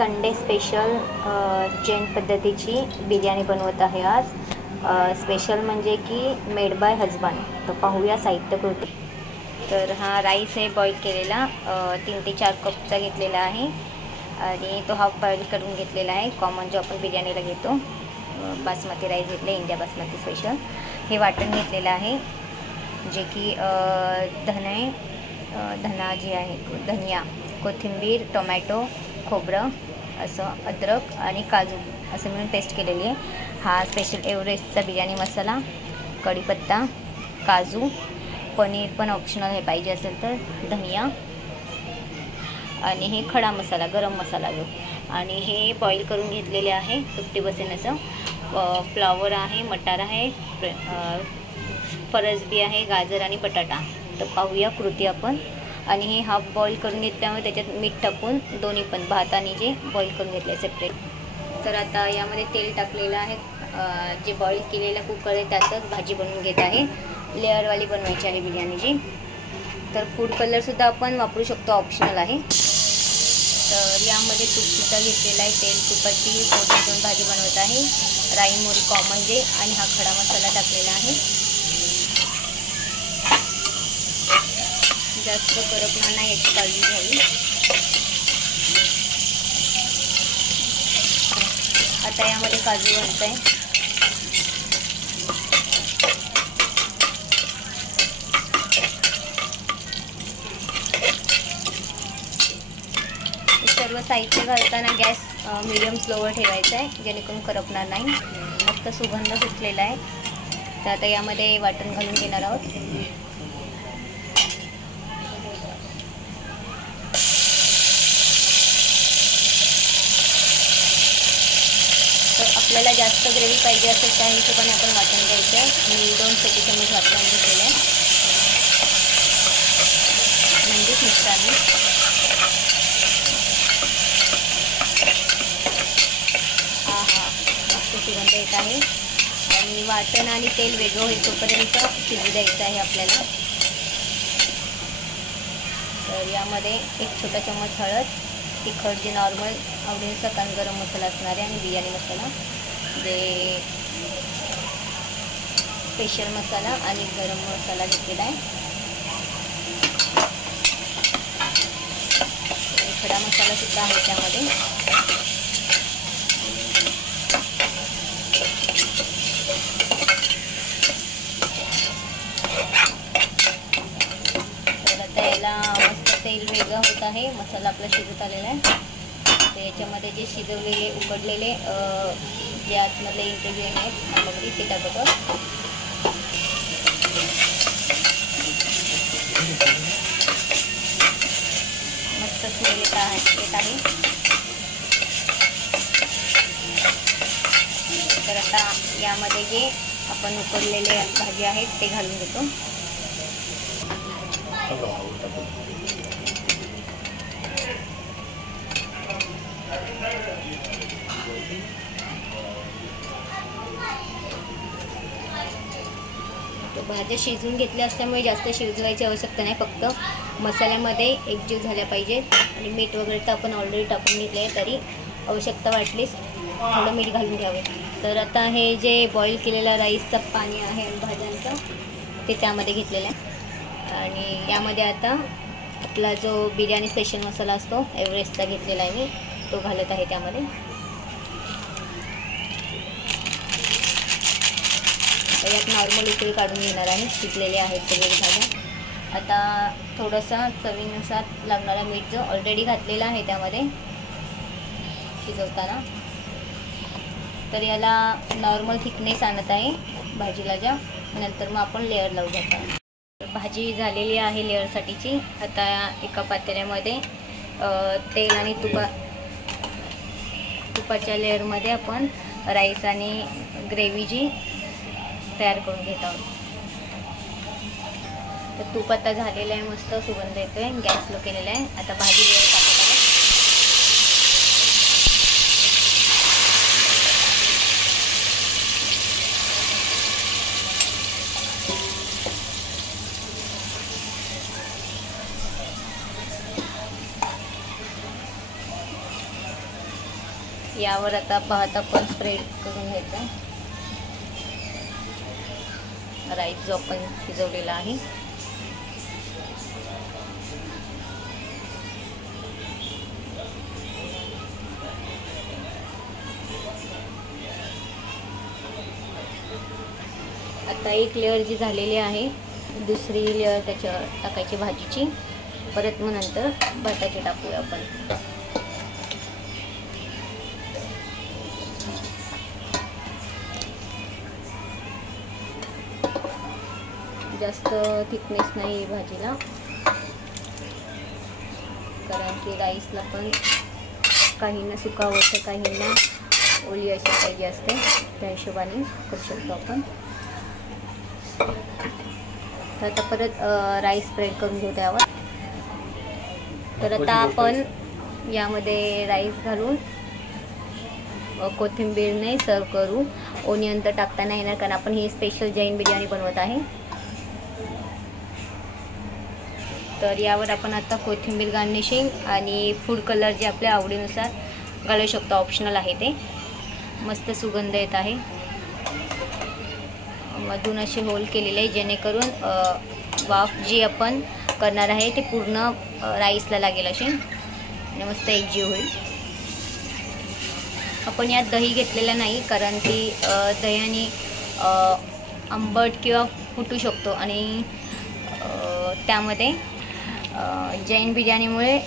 Sunday special Jain पद्धतीची बिर्याणी बनवत आहे आज। स्पेशल म्हणजे की मेड बाय हजबंड। तर पाहूया साहित्य कृती। तर हा राईस आहे बॉईल केलेला, 3 ते 4 कपचा घेतलेला आहे आणि तो हाफ बॉईल करून घेतलेला आहे, कॉमन जो आपण बिर्याणीला घेतो। बासमती राईस घेतले, इंडिया बासमती स्पेशल। हे वाटण घेतलेलं आहे जे की धना जी आहे, धनिया, कोथिंबीर, टोमॅटो, खोबरं, असं अद्रक आणि काजू असं मिळून पेस्ट केलेली आहे। हा स्पेशल एव्हरेस्टचा बिर्याणी मसाला, कढीपत्ता, काजू, पनीर पण ऑप्शनल आहे पाहिजे असेल तर, धनिया आणि हे खडा मसाला, गरम मसाला जो, आणि हे बॉईल करून घेतलेले आहे 50% असं। फ्लावर आहे, मटार आहे, फरसबी आहे, गाजर आणि बटाटा। तर पाहूया कृती आपण। आणि हे हाफ बॉईल करून घेतल्यामुळे त्याच्यात मीठ टाकून दोन्ही पण भात आणि जे बॉईल करून घेतले सेपरेट। तर आता यामध्ये तेल टाकलेलं आहे, जे बॉईल केलेलं कुकर आहे त्यातच भाजी बनवून घेत आहे। लेअरवाली बनवायची आहे बिर्याणीची। तर फूड कलरसुद्धा आपण वापरू शकतो, ऑप्शनल आहे। तर यामध्ये तूपसुद्धा घेतलेला आहे, तेल तुपाची फोडणी देऊन भाजी बनवत आहे। राई मोहरी कॉमन जे, आणि हा खडा मसाला टाकलेला आहे। जास्त करपणार नाही याची काळजी घ्यावी। आता यामध्ये काजू घालत आहे। सर्व साहित्य घालताना गॅस मीडियम स्लोवर ठेवायचा आहे, जेणेकरून करपणार नाही। मस्त सुगंध सुटलेला आहे। तर आता यामध्ये वाटण घालून घेणार आहोत। तर आपल्याला जास्त ग्रेव्ही पाहिजे असेल त्या हिशोबाने आपण वाटण घ्यायचं आहे। मी 2 छोटे चमच वाटण घेतलेलं आहे, म्हणजेच मिक्सरने। मस्त सुगंध येत आहे आणि वाटण आणि तेल वेगळं होईल तोपर्यंत शिजू द्यायचं आहे आपल्याला। तर यामध्ये 1 छोटा चमच हळद, तिखट जे नॉर्मल आवडीनुसार, कारण गरम मसाला असणार आहे, आणि बिर्याणी मसाला जे स्पेशल मसाला आणि गरम मसाला घेतलेला आहे। खडा मसाला सुद्धा आहे त्यामध्ये। तर आता याला मस्त तेल वेगळं होत आहे, मसाला आपला शिजत आलेला आहे। तर याच्यामध्ये जे शिजवलेले उकडलेले जे आतमधले इंग्रेडियंट आहेत सामग्री ते टाकत आहोत। मस्त स्मेल येत आहे। तर आता यामध्ये जे आपण उकडलेले भाजी आहेत ते घालून घेतो। भाज्या शिजून घेतल्या असल्यामुळे जास्त शिजवायची आवश्यकता नाही, फक्त मसाल्यामध्ये एकजीव झाल्या पाहिजेत। आणि मीठ वगैरे तर आपण ऑलरेडी टाकून घेतले आहे, तरी आवश्यकता वाटलीस थोडं मीठ घालून घ्यावे। तर आता हे जे बॉईल केलेलं राईसचं पाणी आहे आणि भाज्यांचं ते त्यामध्ये घेतलेलं आहे। आणि यामध्ये आता आपला जो बिर्याणी स्पेशल मसाला असतो एव्हरेस्टचा घेतलेला आहे मी, तो घालत आहे त्यामध्ये। यात नॉर्मल उकळी काढून घेणार आहे, शिजलेले आहेत सगळे भाज्या। आता थोडंसं चवीनुसार लागणारा मीठ जो ऑलरेडी घातलेला आहे त्यामध्ये शिजवताना। तर याला नॉर्मल थिकनेस आणत आहे भाजीला ज्या, नंतर मग आपण लेअर लावू जातो। भाजी झालेली आहे लेअरसाठीची। आता एका पातेल्यामध्ये तेल आणि तुपाच्या लेअरमध्ये आपण राईस आणि ग्रेव्ही जी तयार करून घेत आहोत। तर तूप आता झालेलं आहे, मस्त सुगंध येतोय, गॅस लो केलेला आहे। आता भाजी लेअर टाकत आहोत। यावर आता भात आपण स्प्रेड करून घ्यायचा, राईस जो आपण शिजवलेला आहे. आता एक लेअर जी झालेली आहे, दुसरी लेअर त्याच्यावर टाकायची भाजीची. परत मग नंतर भाताची टाकूया आपण. जास्त थिकनेस नाही भाजीला, कारण की राईसला पण काहींना सुका होतं, काहींना ओली अशी पाहिजे असते. त्या हिशोबाने करू शकतो आपण. तर आता परत राईस स्प्रेड करून घेऊ त्यावर. तर आता आपण यामध्ये राईस घालून कोथिंबीरने सर्व करू. ओनियन तर टाकता नाही येणार, कारण आपण ही स्पेशल जैन बिर्याणी बनवत आहे. तर यावर आपण आता कोथिंबीर गार्निशिंग आणि फूड कलर जे आपल्या आवडीनुसार घालू शकतो, ऑप्शनल आहे ते. मस्त सुगंध येत आहे. मधून असे होल केलेले आहे, जेणेकरून वाफ जी आपण करणार आहे ते पूर्ण राईसला लागेल अशी, आणि मस्त एकजीव होईल. आपण यात दही घेतलेलं नाही, कारण की दह्याने आंबट किंवा फुटू शकतो, आणि त्यामध्ये जैन बिर्याणीमुळे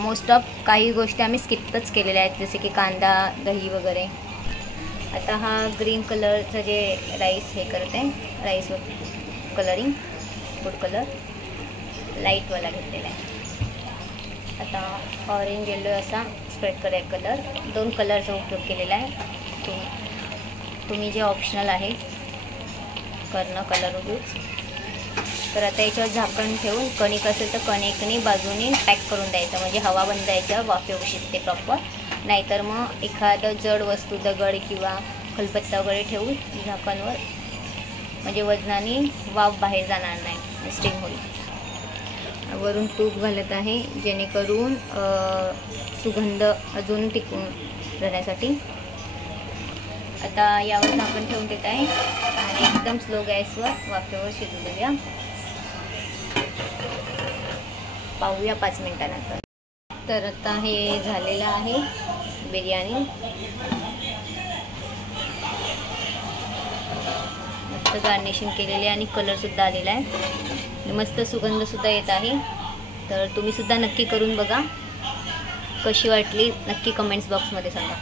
मोस्ट ऑफ काही गोष्टी आम्ही स्किपच केलेल्या आहेत, जसे की कांदा, दही वगैरे. आता हा ग्रीन कलरचं जे राईस हे करते, राईस कलरिंग फूड कलर लाईटवाला घेतलेला आहे. आता ऑरेंज येलो असा स्प्रेड कराय कलर, 2 कलरचा उपयोग केलेला आहे. तुम्ही जे ऑप्शनल आहे करणं कलर यूज. तर आता याच्यावर झाकण ठेवून कणिक असेल तर कणिकने बाजूने पॅक करून द्यायचं, म्हणजे हवा बंद याच्यावर वाफेवर शिजते प्रॉपर. नाहीतर मग एखादं जड वस्तू, दगड किंवा खलबत्ता वगैरे ठेवून झाकणवर, म्हणजे वजनाने वाफ बाहेर जाणार नाही, स्टीम होईल. वरून तूप घालत आहे, जेणेकरून सुगंध अजून टिकून राहण्यासाठी. आता यावर झाकण ठेवून देत आहे आणि एकदम स्लो गॅसवर वाफेवर शिजू देऊया. पाहूया 5 मिनिटानंतर. तर आता हे झालेलं आहे बिर्याणी. मस्त गार्निशिंग केलेली आहे आणि कलरसुद्धा आलेला आहे, मस्त सुगंधसुद्धा येत आहे. तर तुम्हीसुद्धा नक्की करून बघा, कशी वाटली नक्की कमेंट्स बॉक्समध्ये सांगा.